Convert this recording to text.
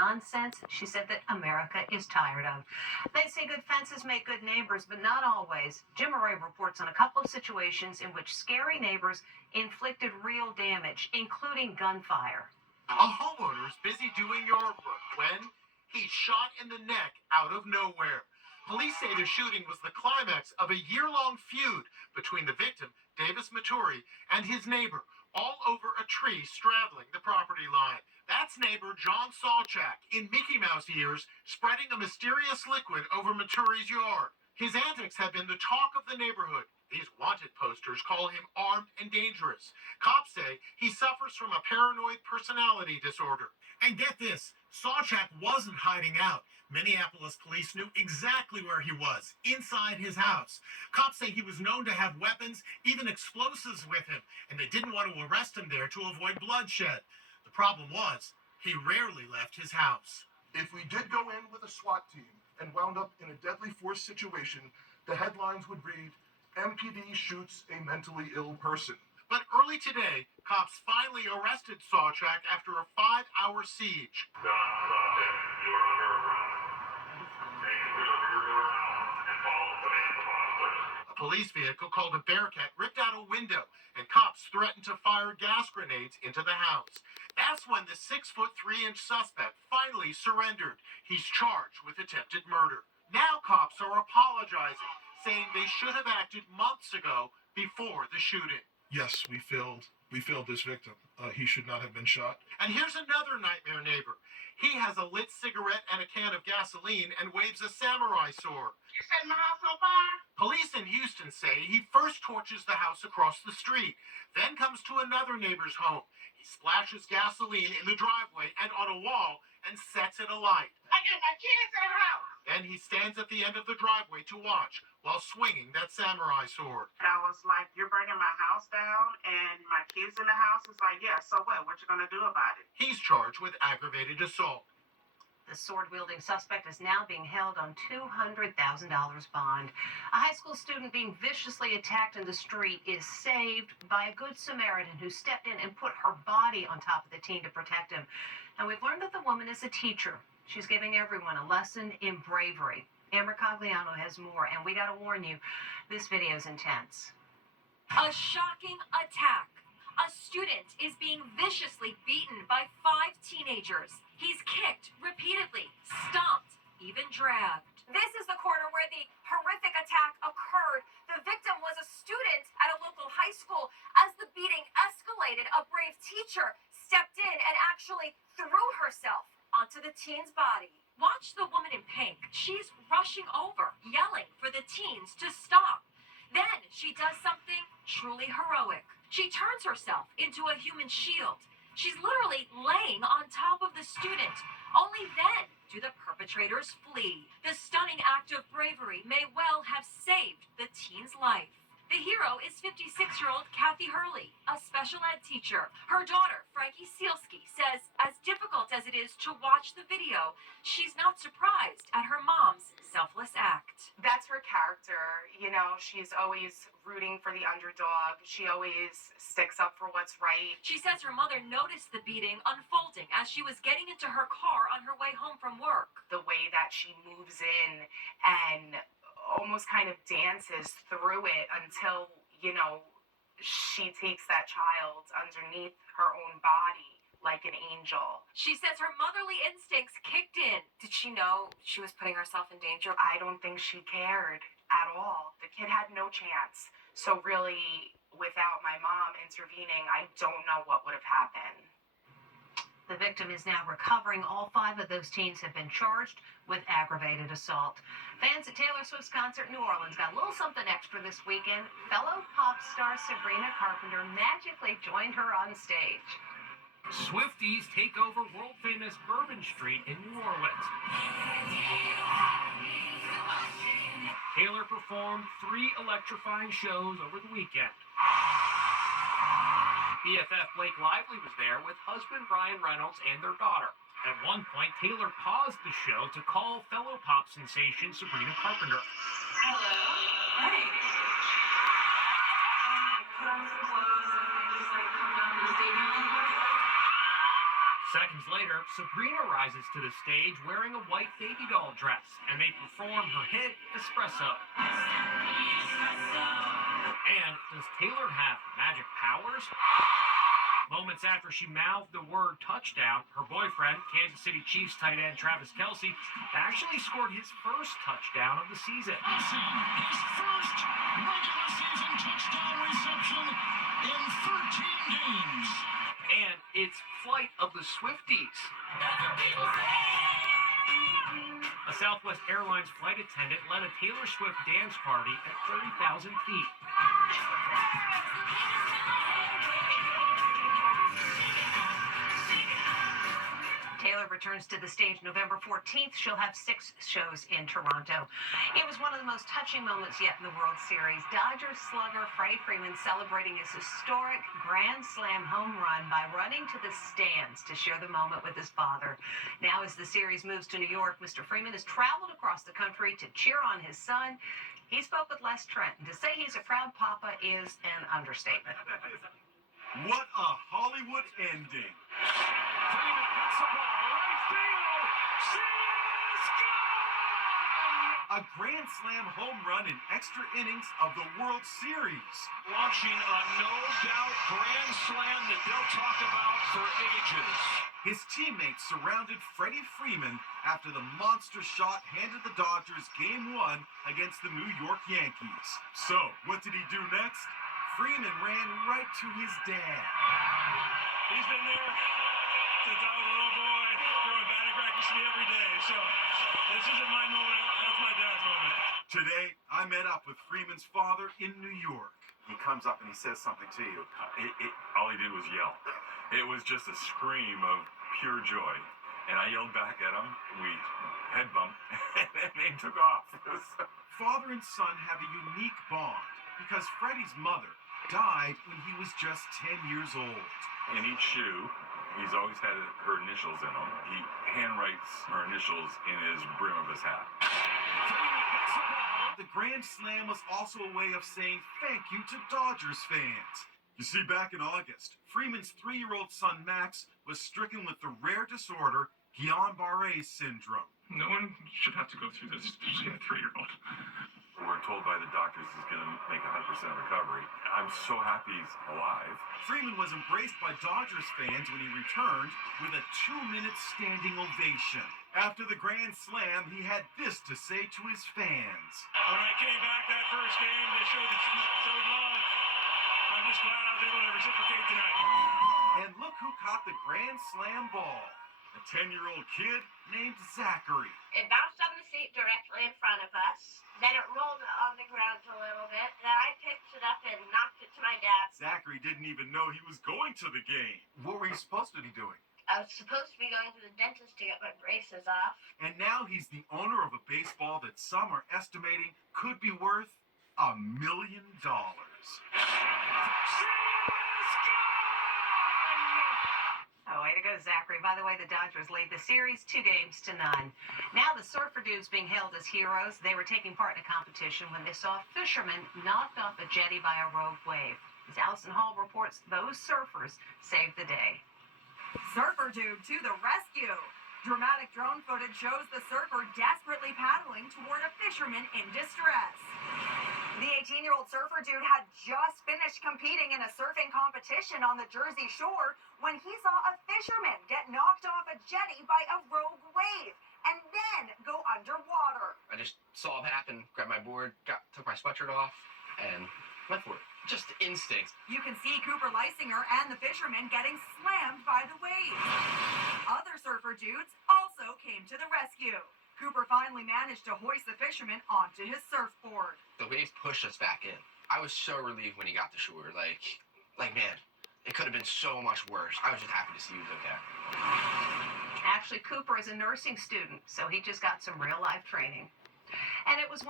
nonsense she said that America is tired of. They say good fences make good neighbors, but not always. Jim Murray reports on a couple of situations in which scary neighbors inflicted real damage, including gunfire. A homeowner's busy doing yard work when he's shot in the neck out of nowhere. Police say the shooting was the climax of a year-long feud between the victim, Davis Maturi, and his neighbor, all over a tree straddling the property line. That's neighbor John Sawchak, in Mickey Mouse years, spreading a mysterious liquid over Maturi's yard. His antics have been the talk of the neighborhood. These wanted posters call him armed and dangerous. Cops say he suffers from a paranoid personality disorder. And get this, Sawchak wasn't hiding out. Minneapolis police knew exactly where he was, inside his house. Cops say he was known to have weapons, even explosives with him, and they didn't want to arrest him there to avoid bloodshed. The problem was, he rarely left his house. If we did go in with a SWAT team and wound up in a deadly force situation, the headlines would read, MPD shoots a mentally ill person. But early today, cops finally arrested Sawchak after a 5-hour siege. John Sawchak, you are under arrest. Take whatever you're doing now and follow the commands of officers. A police vehicle called a Bearcat ripped out a window, and cops threatened to fire gas grenades into the house. That's when the 6'3" suspect finally surrendered. He's charged with attempted murder. Now cops are apologizing, saying they should have acted months ago before the shooting. Yes, we failed this victim. He should not have been shot. And here's another nightmare neighbor. He has a lit cigarette and a can of gasoline and waves a samurai sword. You setting my house on fire? Police in Houston say he first torches the house across the street, then comes to another neighbor's home. He splashes gasoline in the driveway and on a wall and sets it alight. I got my kids in the house. Then he stands at the end of the driveway to watch while swinging that samurai sword. I was like, you're burning my house down and my kids in the house? It's like, yeah, so what? What you gonna do about it? He's charged with aggravated assault. The sword-wielding suspect is now being held on $200,000 bond. A high school student being viciously attacked in the street is saved by a good Samaritan who stepped in and put her body on top of the teen to protect him. And we've learned that the woman is a teacher. She's giving everyone a lesson in bravery. Amber Cogliano has more, and we gotta warn you, this video is intense. A shocking attack. A student is being viciously beaten by 5 teenagers. He's kicked repeatedly, stomped, even dragged. This is the corner where the horrific attack occurred. The victim was a student at a local high school. As the beating escalated, a brave teacher stepped in and actually threw herself onto the teen's body. Watch the woman in pink. She's rushing over, yelling for the teens to stop. Then she does something truly heroic. She turns herself into a human shield. She's literally laying on top of the student. Only then do the perpetrators flee. The stunning act of bravery may well have saved the teen's life. The hero is 56-year-old Kathy Hurley, a special ed teacher. Her daughter, Frankie Sealski, says as difficult as it is to watch the video, she's not surprised at her mom's selfless act. That's her character. You know, she's always rooting for the underdog. She always sticks up for what's right. She says her mother noticed the beating unfolding as she was getting into her car on her way home from work. The way that she moves in and almost kind of dances through it until, you know, she takes that child underneath her own body like an angel. She says her motherly instincts kicked in. Did she know she was putting herself in danger? I don't think she cared at all. The kid had no chance. So really, without my mom intervening, I don't know what would have happened. The victim is now recovering. All 5 of those teens have been charged with aggravated assault. Fans at Taylor Swift's concert in New Orleans got a little something extra this weekend. Fellow pop star Sabrina Carpenter magically joined her on stage. Swifties take over world-famous Bourbon Street in New Orleans. Taylor performed 3 electrifying shows over the weekend. BFF Blake Lively was there with husband Ryan Reynolds and their daughter. At one point, Taylor paused the show to call fellow pop sensation Sabrina Carpenter. Hello. Hey. Put on some clothes and just come down to the stadium. Seconds later, Sabrina rises to the stage wearing a white baby doll dress, and they perform her hit, Espresso. And does Taylor have magic powers? Moments after she mouthed the word touchdown, her boyfriend, Kansas City Chiefs tight end Travis Kelce, actually scored his first touchdown of the season. His first regular season touchdown reception in 13 games. And it's Flight of the Swifties. A Southwest Airlines flight attendant led a Taylor Swift dance party at 30,000 feet. Taylor returns to the stage November 14th. She'll have 6 shows in Toronto. It was one of the most touching moments yet in the World Series. Dodgers slugger Freddie Freeman celebrating his historic Grand Slam home run by running to the stands to share the moment with his father. Now, as the series moves to New York, Mr. Freeman has traveled across the country to cheer on his son. He spoke with Les Trent. To say he's a proud papa is an understatement. What a Hollywood ending. Freeman hits the ball right field. She is gone! A Grand Slam home run in extra innings of the World Series. Launching a no-doubt grand slam that they'll talk about for ages. His teammates surrounded Freddie Freeman after the monster shot handed the Dodgers Game 1 against the New York Yankees. So, what did he do next? Freeman ran right to his dad. He's been there since I was a little boy, throwing batting practice to me every day. So this isn't my moment. That's my dad's moment. Today, I met up with Freeman's father in New York. He comes up and he says something to you. All he did was yell. It was just a scream of pure joy. And I yelled back at him. We head bumped, and then he took off. Father and son have a unique bond because Freddie's mother died when he was just 10 years old. In each shoe, he's always had her initials in them. He handwrites her initials in his brim of his hat. The Grand Slam was also a way of saying thank you to Dodgers fans. You see, back in August, Freeman's 3-year-old son Max was stricken with the rare disorder Guillain-Barré syndrome. No one should have to go through this, especially a 3-year-old. We're told by the doctors he's going to make 100% recovery. I'm so happy he's alive. Freeman was embraced by Dodgers fans when he returned with a 2-minute standing ovation. After the Grand Slam, he had this to say to his fans. When I came back that first game, they showed love. I'm just glad I was able to reciprocate tonight. And look who caught the Grand Slam ball. A 10-year-old kid named Zachary. It bounced on the seat directly in front of us. Then it rolled on the ground a little bit. Then I picked it up and knocked it to my dad. Zachary didn't even know he was going to the game. What were you supposed to be doing? I was supposed to be going to the dentist to get my braces off. And now he's the owner of a baseball that some are estimating could be worth $1 million. Oh, way to go, Zachary. By the way, the Dodgers lead the series 2-0. Now the Surfer Dudes being hailed as heroes. They were taking part in a competition when they saw a fisherman knocked off a jetty by a rogue wave. As Allison Hall reports, those surfers saved the day. Surfer Dude to the rescue. Dramatic drone footage shows the surfer desperately paddling toward a fisherman in distress. The 18-year-old surfer dude had just finished competing in a surfing competition on the Jersey Shore when he saw a fisherman get knocked off a jetty by a rogue wave and then go underwater. I just saw it happen, grabbed my board, took my sweatshirt off, and went for it. Just instinct. You can see Cooper Leisinger and the fisherman getting slammed by the waves. Other surfer dudes also came to the rescue. Cooper finally managed to hoist the fisherman onto his surfboard. The waves pushed us back in. I was so relieved when he got to shore. Like man, it could have been so much worse. I was just happy to see he was okay. Actually, Cooper is a nursing student, so he just got some real-life training. And it was